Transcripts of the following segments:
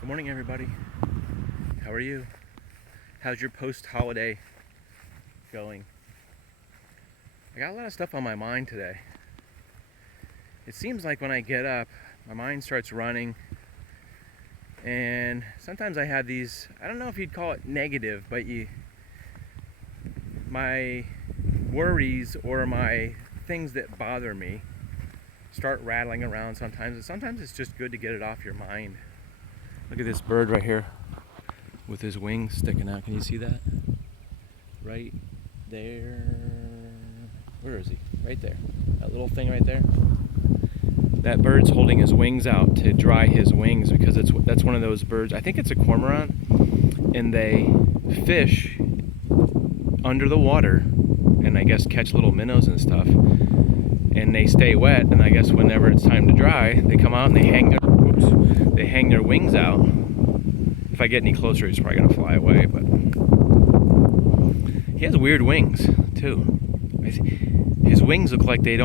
Good morning, everybody. How are you? How's your post-holiday going? I got a lot of stuff on my mind today. It seems like when I get up, my mind starts running, and sometimes I have these, I don't know if you'd call it negative, but my worries or my things that bother me start rattling around sometimes, and sometimes it's just good to get it off your mind. Look at this bird right here with his wings sticking out. Can you see that? Right there. Where is he? Right there. That little thing right there. That bird's holding his wings out to dry his wings because that's one of those birds. I think it's a cormorant, and they fish under the water and I guess catch little minnows and stuff. And they stay wet, and I guess whenever it's time to dry, they come out and they hang their wings out. If I get any closer, he's probably gonna fly away, but he has weird wings too. His wings look like he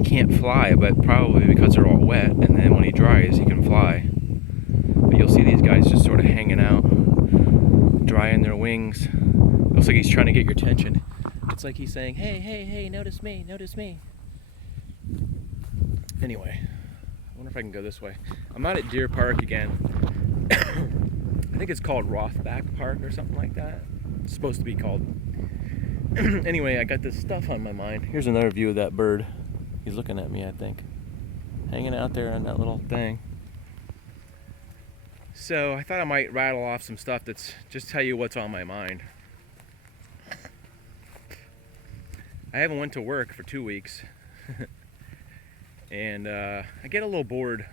can't fly, but probably because they're all wet, and then when he dries, he can fly. But you'll see these guys just sort of hanging out, drying their wings. Looks like he's trying to get your attention. It's like he's saying, hey, hey, hey, notice me, notice me. Anyway, I wonder if I can go this way. I'm out at Deer Park again. I think it's called Rothbach Park or something like that. It's supposed to be called. Anyway, I got this stuff on my mind. Here's another view of that bird. He's looking at me, I think. Hanging out there on that little thing. So I thought I might rattle off some stuff that's just tell you what's on my mind. I haven't went to work for 2 weeks. And I get a little bored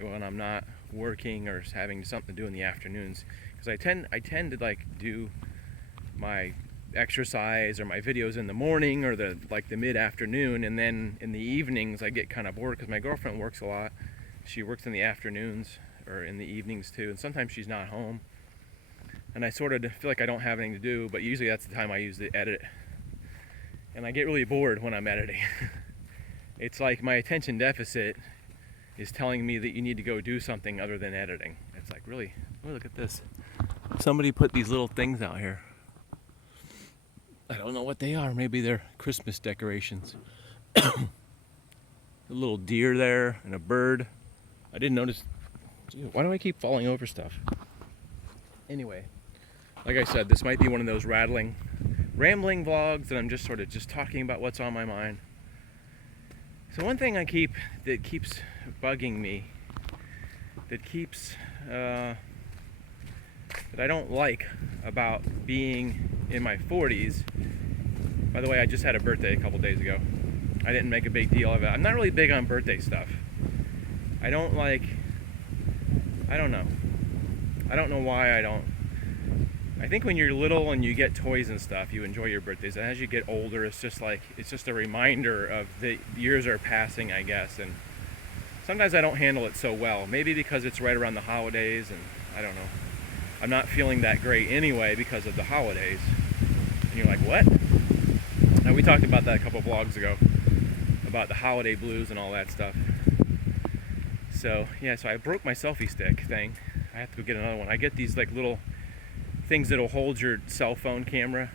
when I'm not working or having something to do in the afternoons, because I tend to like do my exercise or my videos in the morning or the mid-afternoon, and then in the evenings I get kind of bored because my girlfriend works a lot. She works in the afternoons or in the evenings too, and sometimes she's not home, and I sort of feel like I don't have anything to do, but usually that's the time I use to edit, and I get really bored when I'm editing. It's like my attention deficit is telling me that you need to go do something other than editing. It's like, really, oh, look at this. Somebody put these little things out here. I don't know what they are. Maybe they're Christmas decorations. A little deer there and a bird. I didn't notice. Dude, why do I keep falling over stuff? Anyway, like I said, this might be one of those rambling vlogs that I'm just sort of just talking about what's on my mind. So one thing that keeps bugging me, that I don't like about being in my 40s. By the way, I just had a birthday a couple days ago. I didn't make a big deal of it. I'm not really big on birthday stuff. I don't know why I don't. I think when you're little and you get toys and stuff, you enjoy your birthdays. And as you get older, it's just a reminder of the years are passing, I guess. And sometimes I don't handle it so well. Maybe because it's right around the holidays, and I don't know. I'm not feeling that great anyway because of the holidays. And you're like, what? Now, we talked about that a couple vlogs ago, about the holiday blues and all that stuff. So, yeah, so I broke my selfie stick thing. I have to go get another one. I get these like little things that'll hold your cell phone camera.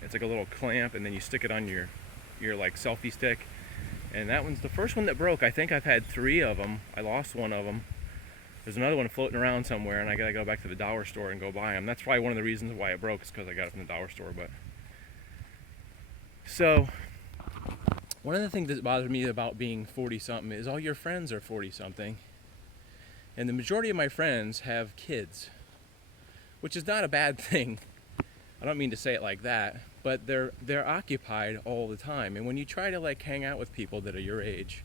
It's like a little clamp, and then you stick it on your like selfie stick. And that one's the first one that broke. I think I've had 3 of them. I lost one of them. There's another one floating around somewhere, and I gotta go back to the dollar store and go buy them. That's probably one of the reasons why it broke, is because I got it from the dollar store. But so one of the things that bothers me about being 40-something is all your friends are 40-something, and the majority of my friends have kids, which is not a bad thing. I don't mean to say it like that, but they're occupied all the time. And when you try to like hang out with people that are your age,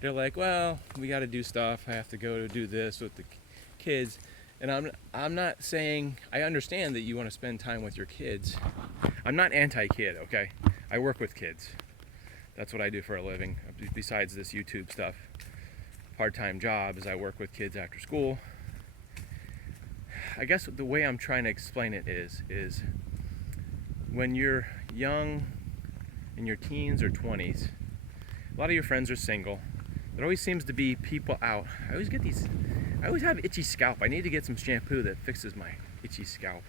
they're like, well, we got to do stuff. I have to go to do this with the kids. And I'm not saying, I understand that you want to spend time with your kids. I'm not anti-kid, okay? I work with kids. That's what I do for a living. Besides this YouTube stuff, part-time job is I work with kids after school. I guess the way I'm trying to explain it is when you're young, in your teens or 20s, a lot of your friends are single. There always seems to be people out. I always get these I always have itchy scalp. I need to get some shampoo that fixes my itchy scalp.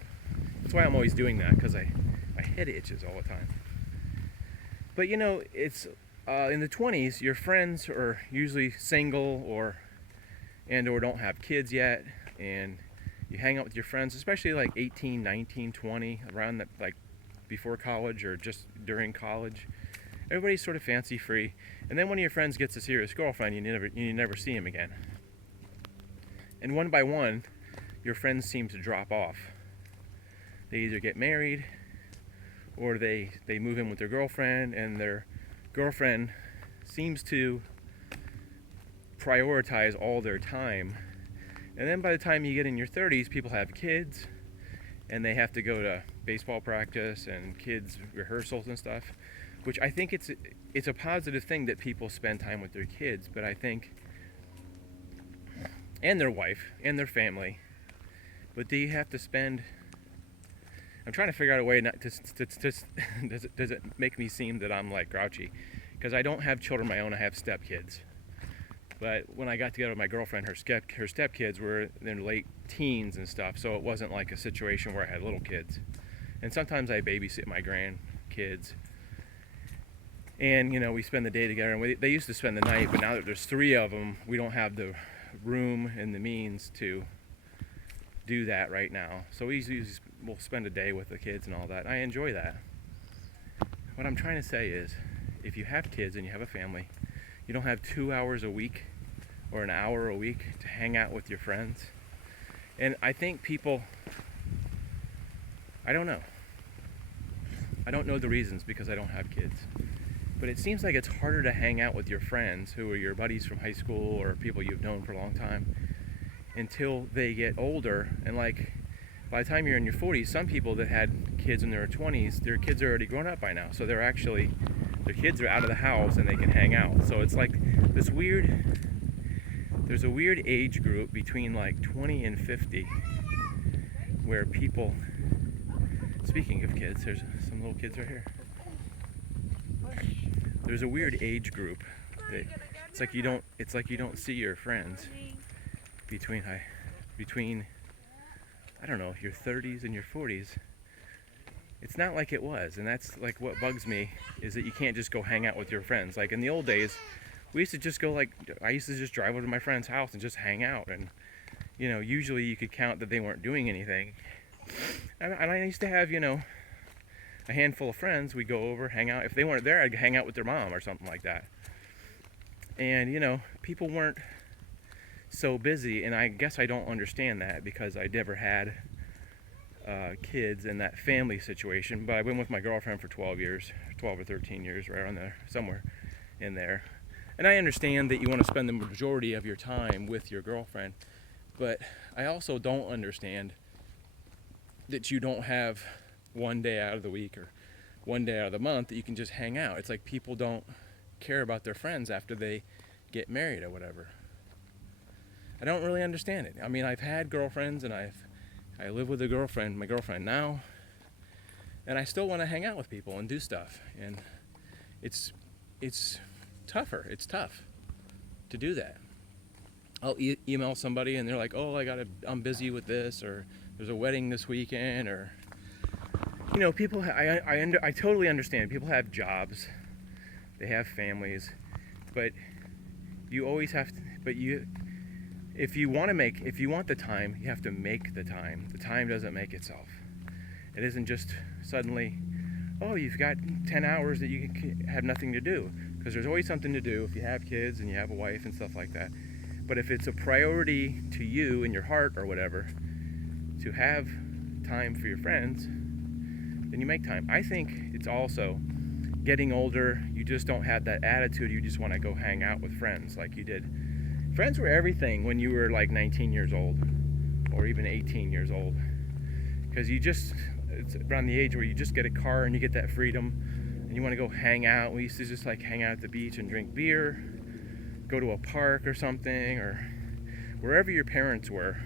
That's why I'm always doing that, because my head itches all the time. But you know, it's in the 20s, your friends are usually single or don't have kids yet, and you hang out with your friends, especially like 18, 19, 20, around that, like before college or just during college. Everybody's sort of fancy free, and then one of your friends gets a serious girlfriend, you never see him again. And one by one, your friends seem to drop off. They either get married, or they move in with their girlfriend, and their girlfriend seems to prioritize all their time. And then by the time you get in your 30s, people have kids, and they have to go to baseball practice and kids rehearsals and stuff, which I think it's a positive thing that people spend time with their kids, but I think, and their wife and their family, but do you have to spend, I'm trying to figure out a way not to does it make me seem that I'm like grouchy, because I don't have children of my own, I have stepkids. But when I got together with my girlfriend, her stepkids were in their late teens and stuff, so it wasn't like a situation where I had little kids. And sometimes I babysit my grandkids, and you know, we spend the day together, and they used to spend the night, but now that there's 3 of them, we don't have the room and the means to do that right now. So we'll spend a day with the kids and all that. I enjoy that. What I'm trying to say is, if you have kids and you have a family, you don't have 2 hours a week or an hour a week to hang out with your friends. And I think people, I don't know the reasons, because I don't have kids, but it seems like it's harder to hang out with your friends who are your buddies from high school or people you've known for a long time until they get older. And like by the time you're in your 40s, some people that had kids in their 20s, their kids are already grown up by now, so their kids are out of the house and they can hang out. So it's like there's a weird age group between like 20 and 50 where people, speaking of kids, there's some little kids right here. There's a weird age group that it's like you don't see your friends between I don't know, your 30s and your 40s. It's not like it was, and that's like what bugs me, is that you can't just go hang out with your friends. Like in the old days, we used to just go, like, I used to just drive over to my friend's house and just hang out, and you know, usually you could count that they weren't doing anything. And I used to have, you know, a handful of friends. We'd go over, hang out. If they weren't there, I'd hang out with their mom or something like that. And you know, people weren't so busy, and I guess I don't understand that, because I never had kids in that family situation. But I've been with my girlfriend for 12 or 13 years, right around there, somewhere in there. And I understand that you want to spend the majority of your time with your girlfriend, but I also don't understand that you don't have one day out of the week or one day out of the month that you can just hang out. It's like people don't care about their friends after they get married or whatever. I don't really understand it. I mean, I've had girlfriends, and I live with my girlfriend now, and I still want to hang out with people and do stuff. And it's tougher. It's tough to do that. I'll email somebody, and they're like, "Oh, I'm busy with this," or "There's a wedding this weekend," or you know, people. I totally understand. People have jobs, they have families, but you always have to. But if you want the time, you have to make the time. The time doesn't make itself. It isn't just suddenly, oh, you've got 10 hours that you have nothing to do, because there's always something to do if you have kids and you have a wife and stuff like that. But if it's a priority to you in your heart or whatever to have time for your friends, then you make time. I think it's also getting older, you just don't have that attitude. You just want to go hang out with friends like you did. Friends were everything when you were like 19 years old or even 18 years old, because it's around the age where you just get a car and you get that freedom and you want to go hang out. We used to just like hang out at the beach and drink beer, go to a park or something, or wherever your parents were.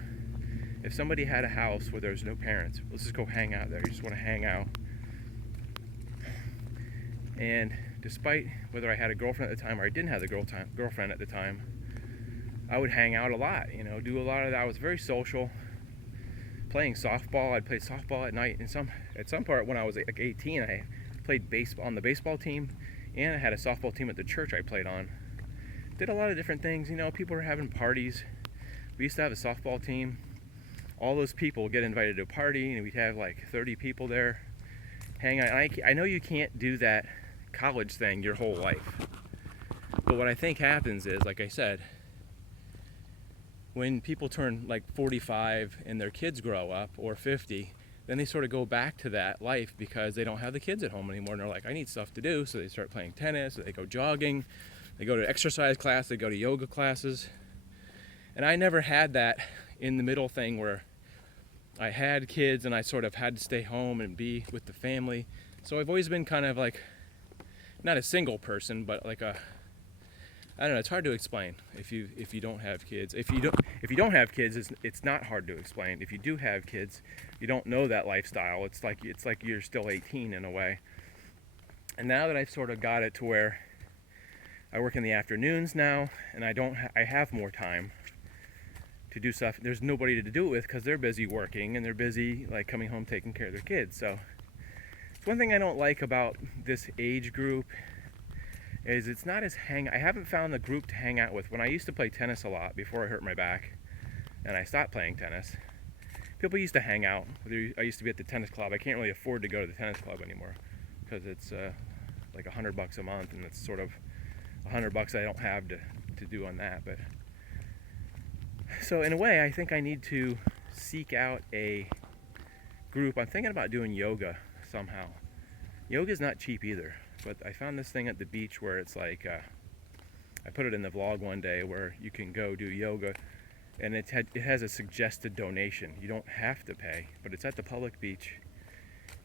If somebody had a house where there was no parents, let's just go hang out there. You just want to hang out. And despite whether I had a girlfriend at the time or I didn't have the girlfriend at the time, I would hang out a lot, do a lot of that. I was very social. Playing softball, I'd play softball at night. And at some part when I was like 18, I played baseball on the baseball team, and I had a softball team at the church I played on. Did a lot of different things. People were having parties. We used to have a softball team. All those people would get invited to a party, and we'd have like 30 people there hang out. I know you can't do that college thing your whole life, but what I think happens is, like I said, when people turn like 45 and their kids grow up, or 50, then they sort of go back to that life because they don't have the kids at home anymore, and they're like, I need stuff to do. So they start playing tennis, or they go jogging, they go to exercise class, they go to yoga classes. And I never had that in the middle thing where I had kids and I sort of had to stay home and be with the family. So I've always been kind of like, not a single person, but like I don't know, it's hard to explain if you don't have kids. If you don't have kids, it's not hard to explain. If you do have kids, you don't know that lifestyle. It's like you're still 18 in a way. And now that I've sort of got it to where I work in the afternoons now, and I have more time to do stuff. There's nobody to do it with because they're busy working, and they're busy like coming home taking care of their kids. So it's one thing I don't like about this age group is it's not as I haven't found the group to hang out with. When I used to play tennis a lot before I hurt my back and I stopped playing tennis, people used to hang out. I used to be at the tennis club. I can't really afford to go to the tennis club anymore because it's like $100 a month, and it's sort of $100 I don't have to do on that. But so in a way, I think I need to seek out a group. I'm thinking about doing yoga somehow. Yoga's not cheap either, but I found this thing at the beach where it's like, I put it in the vlog one day, where you can go do yoga, and it has a suggested donation. You don't have to pay, but it's at the public beach.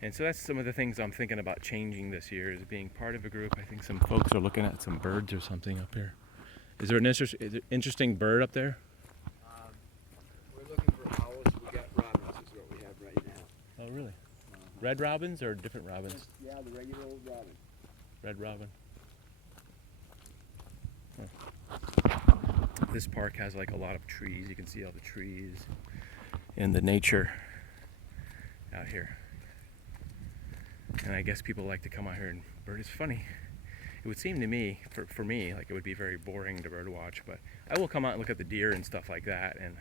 And so that's some of the things I'm thinking about changing this year, is being part of a group. I think some folks are looking at some birds or something up here. Is there an interesting bird up there? We're looking for owls. We got robins is what we have right now. Oh, really? Red robins or different robins? Yeah, the regular old robin. Red robin. Huh. This park has like a lot of trees. You can see all the trees and the nature out here. And I guess people like to come out here and bird. It's funny. It would seem to me, for me, like it would be very boring to bird watch, but I will come out and look at the deer and stuff like that. And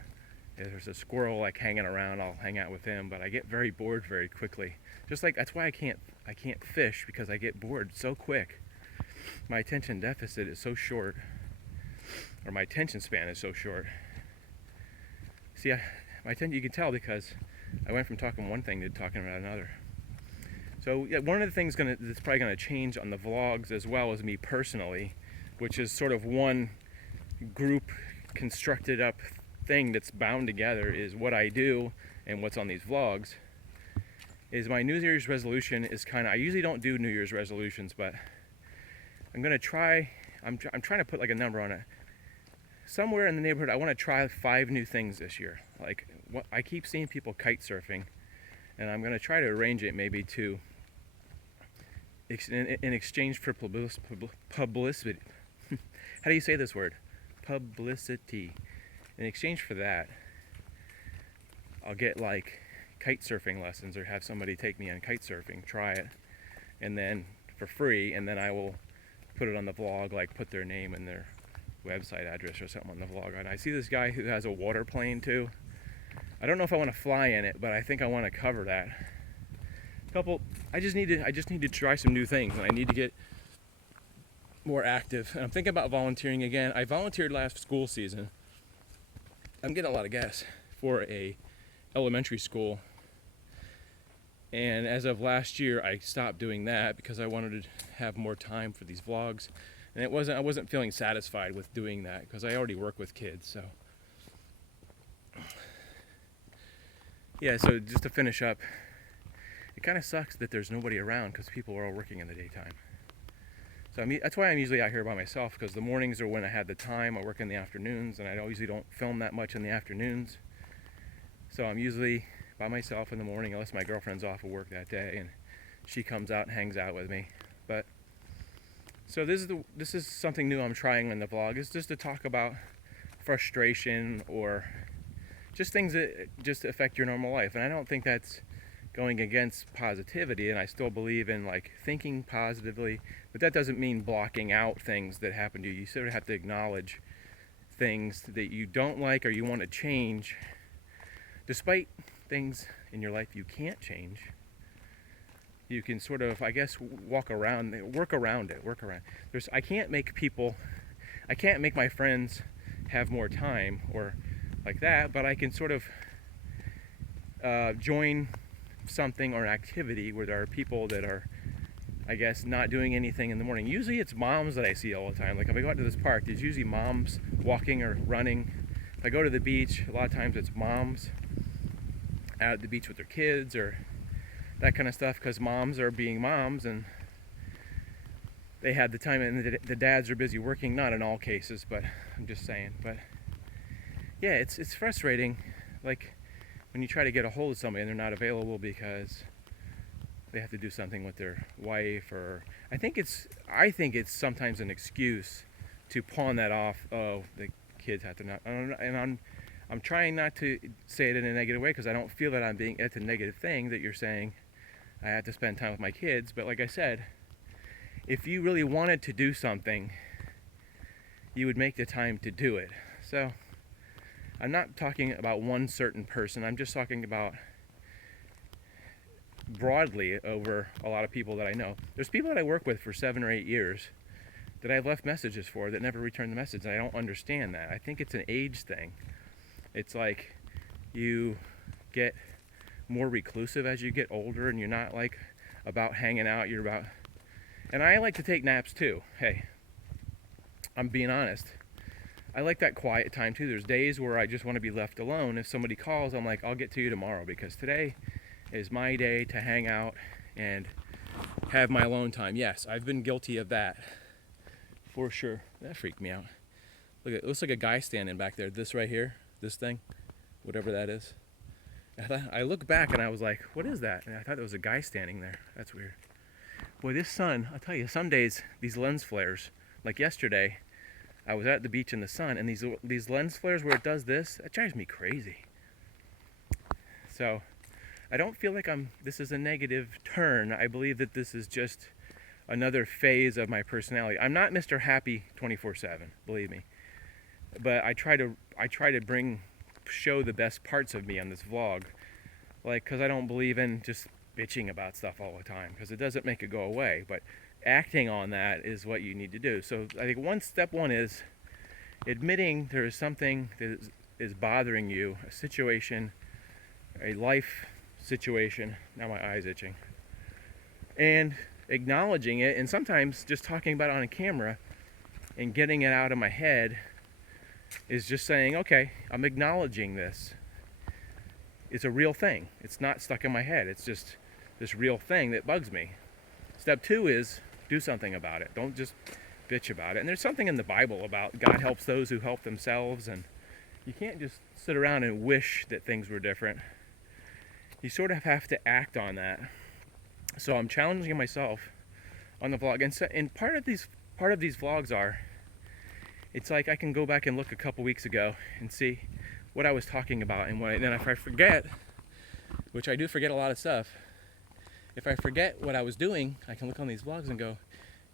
if there's a squirrel like hanging around, I'll hang out with him, but I get very bored very quickly. Just like, that's why I can't fish, because I get bored so quick. My attention deficit is so short, or my attention span is so short. See, you can tell because I went from talking one thing to talking about another. So yeah, one of the things that's probably going to change on the vlogs, as well as me personally, which is sort of one group constructed up thing that's bound together, is what I do and what's on these vlogs, is my New Year's resolution is I usually don't do New Year's resolutions, but I'm going to try, I'm trying to put like a number on it. Somewhere in the neighborhood, I want to try 5 new things this year. Like, I keep seeing people kite surfing, and I'm going to try to arrange it maybe to, in exchange for publicity. How do you say this word? Publicity. In exchange for that, I'll get like kite surfing lessons, or have somebody take me on kite surfing, try it, and then for free, and then I will put it on the vlog, like put their name and their website address or something on the vlog. And I see this guy who has a water plane too. I don't know if I want to fly in it, but I think I want to cover that. I just need to try some new things, and I need to get more active. And I'm thinking about volunteering again. I volunteered last school season. I'm getting a lot of gas for a elementary school, and as of last year I stopped doing that because I wanted to have more time for these vlogs, and I wasn't feeling satisfied with doing that because I already work with kids. So yeah, so just to finish up, it kind of sucks that there's nobody around because people are all working in the daytime. So that's why I'm usually out here by myself, because the mornings are when I had the time. I work in the afternoons, and I usually don't film that much in the afternoons. So I'm usually by myself in the morning, unless my girlfriend's off of work that day and she comes out and hangs out with me. But so this is something new I'm trying in the vlog, is just to talk about frustration or just things that just affect your normal life. And I don't think that's going against positivity, and I still believe in like thinking positively, but that doesn't mean blocking out things that happen to you. You sort of have to acknowledge things that you don't like or you want to change, despite things in your life you can't change. You can sort of, I guess, work around it. I can't make my friends have more time or like that, but I can sort of join something or an activity where there are people that are, I guess, not doing anything in the morning. Usually it's moms that I see all the time. Like if I go out to this park, there's usually moms walking or running. If I go to the beach, a lot of times it's moms out at the beach with their kids or that kind of stuff, because moms are being moms and they have the time, and the dads are busy working. Not in all cases, but I'm just saying. But yeah, it's frustrating, like when you try to get a hold of somebody and they're not available because they have to do something with their wife, or I think it's sometimes an excuse to pawn that off. Oh, the kids have to not, and I'm trying not to say it in a negative way, because I don't feel that it's a negative thing that you're saying I have to spend time with my kids. But like I said, if you really wanted to do something, you would make the time to do it. So I'm not talking about one certain person. I'm just talking about broadly over a lot of people that I know. There's people that I work with for 7 or 8 years that I've left messages for that never return the message, and I don't understand that. I think it's an age thing. It's like you get more reclusive as you get older, and you're not like about hanging out, you're about, and I like to take naps too. Hey, I'm being honest. I like that quiet time too. There's days where I just want to be left alone. If somebody calls, I'm like, I'll get to you tomorrow, because today is my day to hang out and have my alone time. Yes, I've been guilty of that for sure. That freaked me out. Look, it looks like a guy standing back there. This right here, this thing, whatever that is. I look back and I was like, what is that? And I thought there was a guy standing there. That's weird. Boy, this sun, I'll tell you, some days these lens flares, like yesterday, I was at the beach in the sun, and these lens flares where it does this, that drives me crazy. So I don't feel like this is a negative turn. I believe that this is just another phase of my personality. I'm not Mr. Happy 24/7, believe me. But I try to show the best parts of me on this vlog. Like, because I don't believe in just bitching about stuff all the time, because it doesn't make it go away. But acting on that is what you need to do. So I think step one is admitting there is something that is bothering you, a situation, a life situation. Now my eye's itching. And acknowledging it, and sometimes just talking about it on a camera and getting it out of my head is just saying, okay, I'm acknowledging this. It's a real thing. It's not stuck in my head. It's just this real thing that bugs me. Step two is do something about it. Don't just bitch about it. And there's something in the Bible about God helps those who help themselves, and you can't just sit around and wish that things were different. You sort of have to act on that. So I'm challenging myself on the vlog, and part of these vlogs are, it's like I can go back and look a couple weeks ago and see what I was talking about, and then if I forget, which I do forget a lot of stuff, if I forget what I was doing, I can look on these vlogs and go,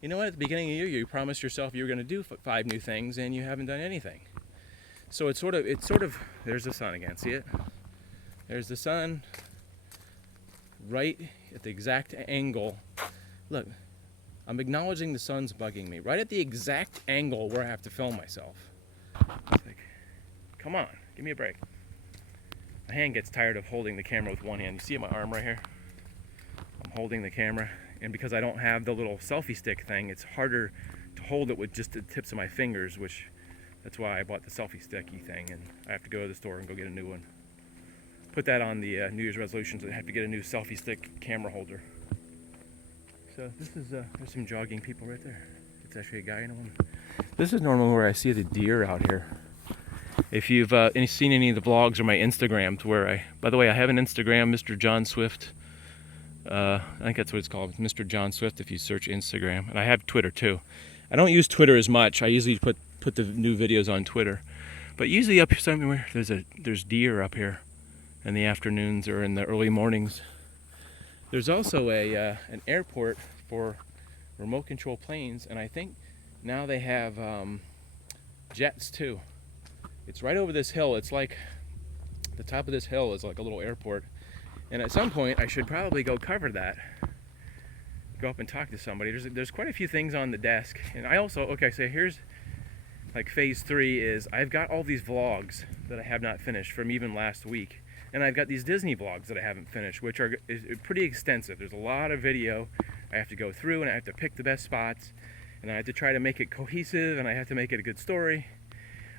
you know what, at the beginning of the year you promised yourself you were going to do 5 new things, and you haven't done anything. So it's sort of there's the sun again, see it? There's the sun right at the exact angle. Look, I'm acknowledging the sun's bugging me right at the exact angle where I have to film myself. It's like, come on, give me a break. My hand gets tired of holding the camera with one hand. You see my arm right here? I'm holding the camera, and because I don't have the little selfie stick thing, it's harder to hold it with just the tips of my fingers, that's why I bought the selfie sticky thing, and I have to go to the store and go get a new one. Put that on the New Year's resolutions. I have to get a new selfie stick camera holder. So this is, there's some jogging people right there. It's actually a guy and a woman. This is normally where I see the deer out here. If you've seen any of the vlogs or my Instagrams, by the way, I have an Instagram, Mr. John Swift. I think that's what it's called, Mr. John Swift, if you search Instagram. And I have Twitter too. I don't use Twitter as much. I usually put the new videos on Twitter. But usually up somewhere there's deer up here in the afternoons or in the early mornings. There's also an airport for remote control planes, and I think now they have jets too. It's right over this hill. It's like the top of this hill is like a little airport, and at some point I should probably go cover that. Go up and talk to somebody. There's quite a few things on the desk, and I also so here's like phase 3 is I've got all these vlogs that I have not finished from even last week, and I've got these Disney vlogs that I haven't finished, which are pretty extensive. There's a lot of video I have to go through, and I have to pick the best spots, and I have to try to make it cohesive, and I have to make it a good story.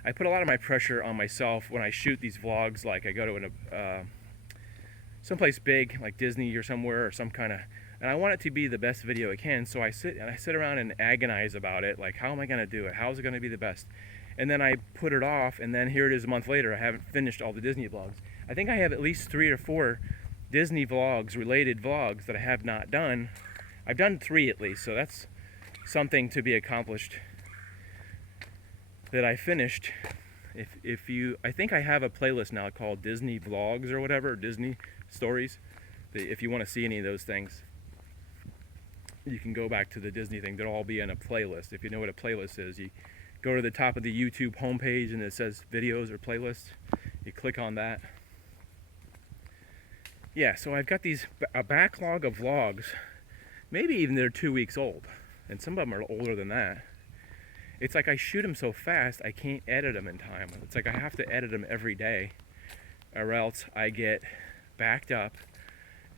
I put a lot of my pressure on myself when I shoot these vlogs. Like I go to someplace big like Disney or somewhere or some kind of, and I want it to be the best video it can, so I sit around and agonize about it, like how am I going to do it, how is it going to be the best, and then I put it off, and then here it is a month later, I haven't finished all the Disney vlogs. I think I have at least 3 or 4 Disney vlogs, related vlogs, that I have not done. I've done 3 at least, so that's something to be accomplished, that I finished. I think I have a playlist now called Disney Vlogs or whatever, or Disney Stories, if you want to see any of those things. You can go back to the Disney thing. They'll all be in a playlist. If you know what a playlist is, you go to the top of the YouTube homepage and it says videos or playlists. You click on that. Yeah, so I've got a backlog of vlogs. Maybe even they're 2 weeks old, and some of them are older than that. It's like I shoot them so fast I can't edit them in time. It's like I have to edit them every day, or else I get backed up.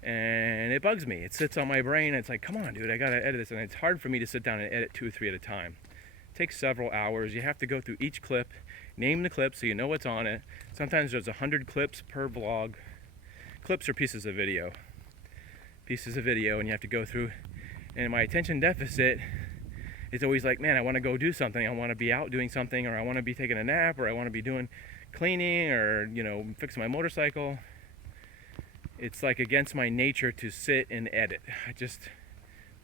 And it bugs me. It sits on my brain. It's like, come on, dude, I gotta edit this. And it's hard for me to sit down and edit 2 or 3 at a time. It takes several hours. You have to go through each clip, name the clip so you know what's on it. Sometimes there's 100 clips per vlog. Clips are pieces of video. And you have to go through. And my attention deficit is always like, man, I want to go do something. I want to be out doing something, or I want to be taking a nap, or I want to be doing cleaning, or fixing my motorcycle. It's like against my nature to sit and edit.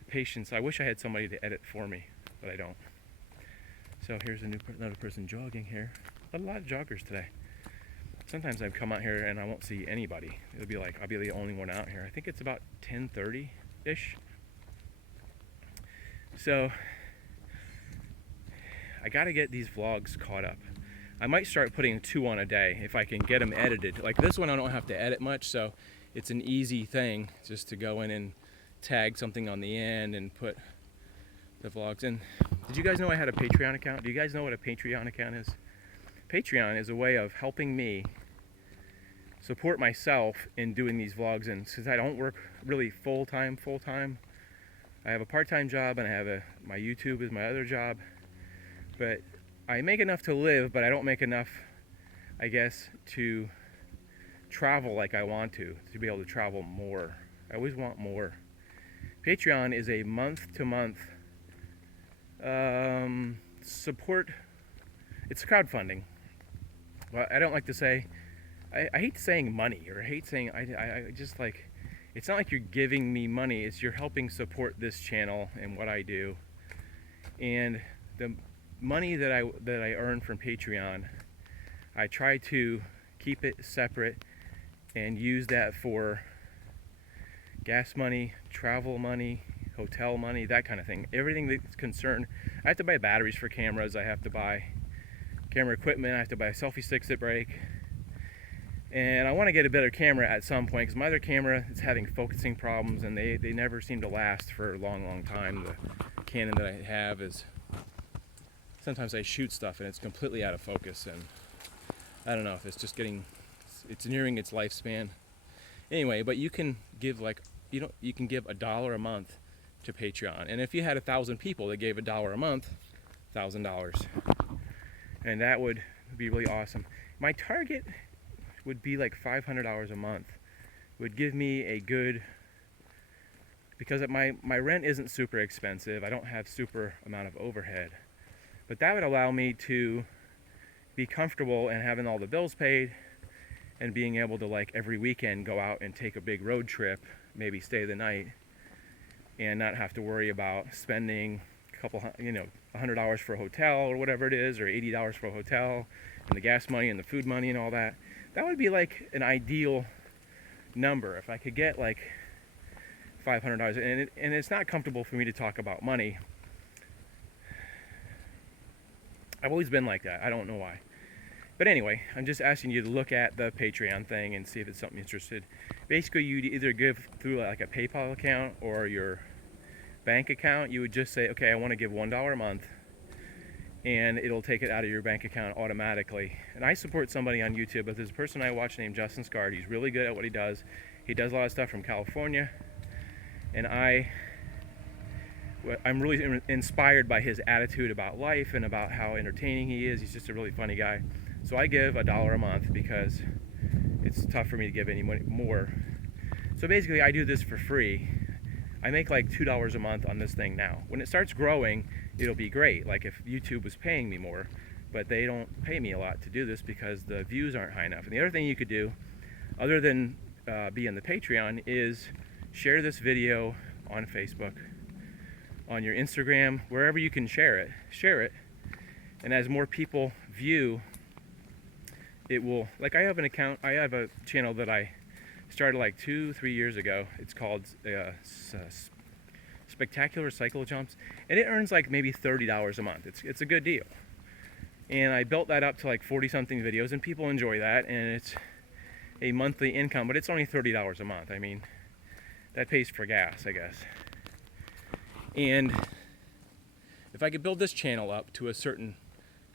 Patience. I wish I had somebody to edit for me, but I don't. So here's another person jogging here. A lot of joggers today. Sometimes I come out here and I won't see anybody. It'll be like I'll be the only one out here. I think it's about 10:30-ish. So I got to get these vlogs caught up. I might start putting 2 on a day if I can get them edited. Like this one I don't have to edit much, so it's an easy thing just to go in and tag something on the end and put the vlogs in. Did you guys know I had a Patreon account? Do you guys know what a Patreon account is? Patreon is a way of helping me support myself in doing these vlogs, and since I don't work really full-time, I have a part-time job, and I have my YouTube is my other job, but I make enough to live, but I don't make enough, I guess, to travel like I want to be able to travel more. I always want more. Patreon is a month-to-month support. It's crowdfunding. Well, I don't like to say, I hate saying money, or I hate saying, I just like, it's not like you're giving me money, it's you're helping support this channel and what I do. And the money that I earn from Patreon, I try to keep it separate and use that for gas money, travel money, hotel money, that kind of thing. Everything that's concerned. I have to buy batteries for cameras, I have to buy camera equipment, I have to buy selfie sticks that break. And I want to get a better camera at some point, because my other camera is having focusing problems, and they never seem to last for a long time. The Canon that I have is, sometimes I shoot stuff and it's completely out of focus, and I don't know if it's just it's nearing its lifespan. Anyway, but you can give you can give $1 a month to Patreon, and if you had 1,000 people that gave $1 a month, $1,000, and that would be really awesome. My target would be like $500 a month. It would give me a good, because my rent isn't super expensive. I don't have super amount of overhead, but that would allow me to be comfortable and having all the bills paid, and being able to, like, every weekend go out and take a big road trip, maybe stay the night, and not have to worry about spending a couple, $100 for a hotel or whatever it is, or $80 for a hotel, and the gas money and the food money and all that. That would be like an ideal number if I could get like $500. And it's not comfortable for me to talk about money. I've always been like that. I don't know why. But anyway, I'm just asking you to look at the Patreon thing and see if it's something you're interested. Basically, you'd either give through like a PayPal account or your bank account. You would just say, okay, I want to give $1 a month, and it'll take it out of your bank account automatically. And I support somebody on YouTube, but there's a person I watch named Justin Scard. He's really good at what he does. He does a lot of stuff from California, and I'm really inspired by his attitude about life and about how entertaining he is. He's just a really funny guy. So I give $1 a month because it's tough for me to give any more. So basically, I do this for free. I make like $2 a month on this thing now. When it starts growing, it'll be great. Like if YouTube was paying me more, but they don't pay me a lot to do this because the views aren't high enough. And the other thing you could do, other than be in the Patreon, is share this video on Facebook, on your Instagram, wherever you can share it. And as more people view, it will, like I have a channel that I started like 2-3 years ago. It's called Spectacular Cycle Jumps, and it earns like maybe $30 a month. It's a good deal. And I built that up to like 40 something videos, and people enjoy that, and it's a monthly income, but it's only $30 a month. I mean, that pays for gas, I guess. And if I could build this channel up to a certain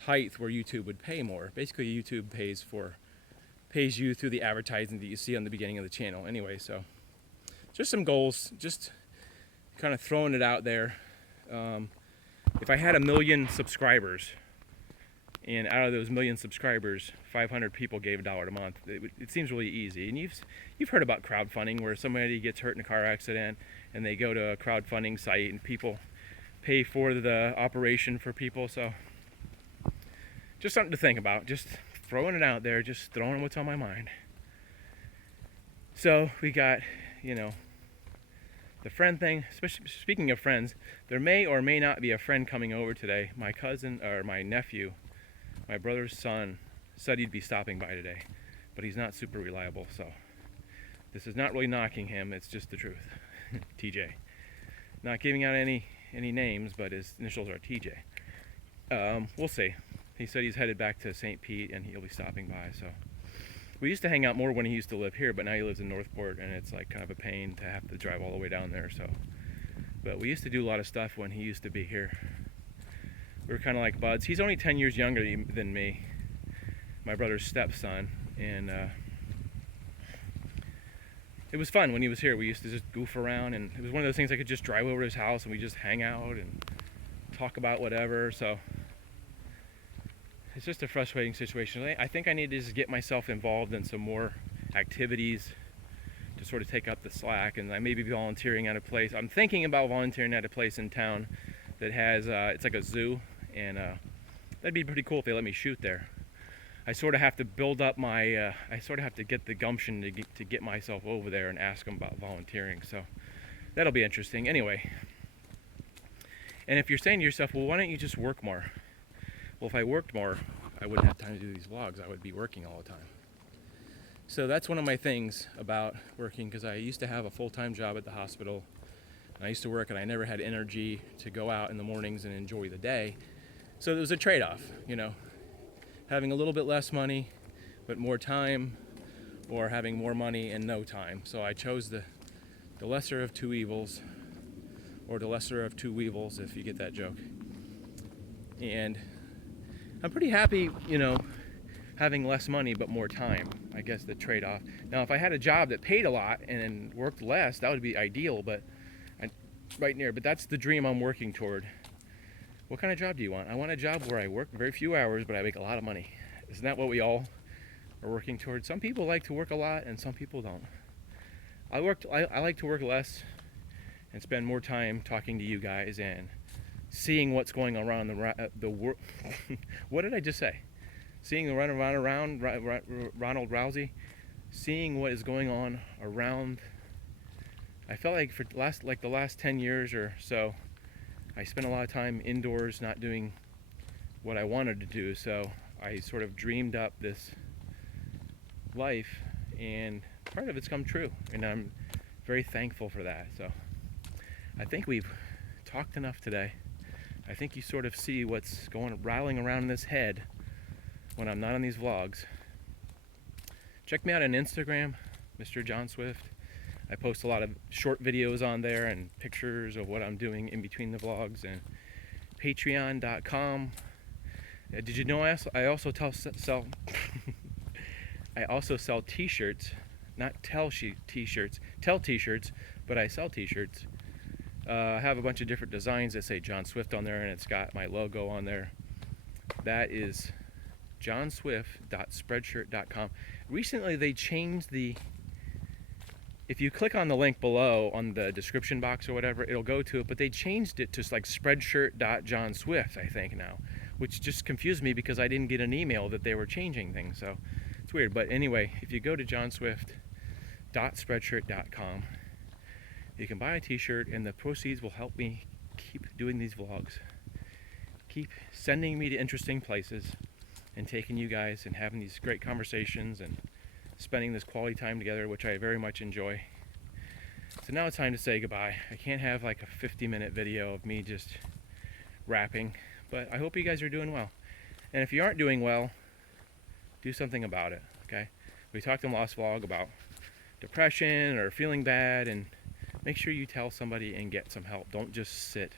height where YouTube would pay more, basically YouTube pays you through the advertising that you see on the beginning of the channel anyway. So just some goals, just kind of throwing it out there. If I had 1 million subscribers, and out of those 1 million subscribers, 500 people gave $1 a month, it seems really easy. And you've heard about crowdfunding, where somebody gets hurt in a car accident and they go to a crowdfunding site and people pay for the operation for people. So just something to think about, just throwing it out there, just throwing what's on my mind. So we got, the friend thing. Speaking of friends, there may or may not be a friend coming over today. My cousin, or my nephew, my brother's son, said he'd be stopping by today, but he's not super reliable, so this is not really knocking him, it's just the truth. TJ. Not giving out any names, but his initials are TJ. We'll see. He said he's headed back to St. Pete and he'll be stopping by, so. We used to hang out more when he used to live here, but now he lives in Northport, and it's like kind of a pain to have to drive all the way down there, so. But we used to do a lot of stuff when he used to be here. We were kind of like buds. He's only 10 years younger than me, my brother's stepson, and it was fun when he was here. We used to just goof around, and it was one of those things I could just drive over to his house and we just hang out and talk about whatever. So it's just a frustrating situation. I think I need to just get myself involved in some more activities to sort of take up the slack, and I may be volunteering at a place. I'm thinking about volunteering at a place in town that has, it's like a zoo, and that'd be pretty cool if they let me shoot there. I sort of have to build up my, I sort of have to get the gumption to get myself over there and ask them about volunteering, so that'll be interesting. Anyway, and if you're saying to yourself, well, why don't you just work more? Well, if I worked more, I wouldn't have time to do these vlogs. I would be working all the time. So that's one of my things about working, because I used to have a full-time job at the hospital, and I used to work, and I never had energy to go out in the mornings and enjoy the day. So there was a trade-off, having a little bit less money but more time, or having more money and no time. So I chose the lesser of two evils, or the lesser of two weevils, if you get that joke. And I'm pretty happy, having less money but more time. I guess the trade-off. Now, if I had a job that paid a lot and worked less, that would be ideal, but but that's the dream I'm working toward. What kind of job do you want? I want a job where I work very few hours, but I make a lot of money. Isn't that what we all are working toward? Some people like to work a lot, and some people don't. I like to work less and spend more time talking to you guys and seeing what's going on around the world. What did I just say? Seeing the around Ronald Rousey, seeing what is going on around. I felt like for the last 10 years or so, I spent a lot of time indoors not doing what I wanted to do. So I sort of dreamed up this life, and part of it's come true, and I'm very thankful for that. So I think we've talked enough today. I think you sort of see what's rattling around in this head when I'm not on these vlogs. Check me out on Instagram, Mr. John Swift. I post a lot of short videos on there and pictures of what I'm doing in between the vlogs. And patreon.com. Did you know I also sell I also sell t-shirts, not t-shirts, tell t-shirts, but I sell t-shirts. I have a bunch of different designs that say John Swift on there, and it's got my logo on there. That is johnswift.spreadshirt.com. Recently they changed if you click on the link below on the description box or whatever, it'll go to it, but they changed it to like spreadshirt.johnswift, I think now, which just confused me because I didn't get an email that they were changing things, so it's weird. But anyway, if you go to johnswift.spreadshirt.com, you can buy a t-shirt, and the proceeds will help me keep doing these vlogs, keep sending me to interesting places, and taking you guys and having these great conversations and spending this quality time together, which I very much enjoy. So now it's time to say goodbye. I can't have like a 50-minute video of me just rapping, but I hope you guys are doing well. And if you aren't doing well, do something about it, okay? We talked in last vlog about depression or feeling bad, and make sure you tell somebody and get some help. Don't just sit.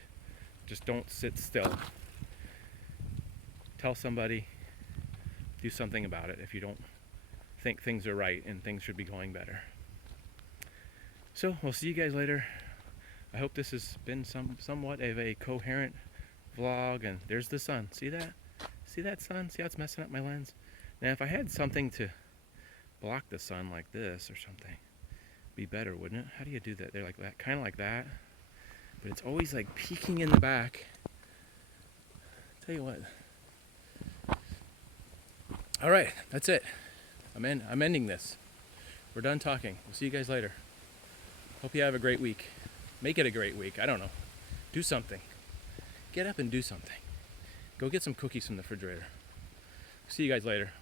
Just don't sit still. Tell somebody. Do something about it if you don't think things are right and things should be going better. So we'll see you guys later. I hope this has been somewhat of a coherent vlog. And there's the sun. See that? See that sun? See how it's messing up my lens? Now if I had something to block the sun like this or something, be better, wouldn't it? How do you do that? They're like that, kind of like that, but it's always like peeking in the back. Tell you what. All right, that's it. I'm ending this. We're done talking. We'll see you guys later. Hope you have a great week. Make it a great week. I don't know. Do something. Get up and do something. Go get some cookies from the refrigerator. See you guys later.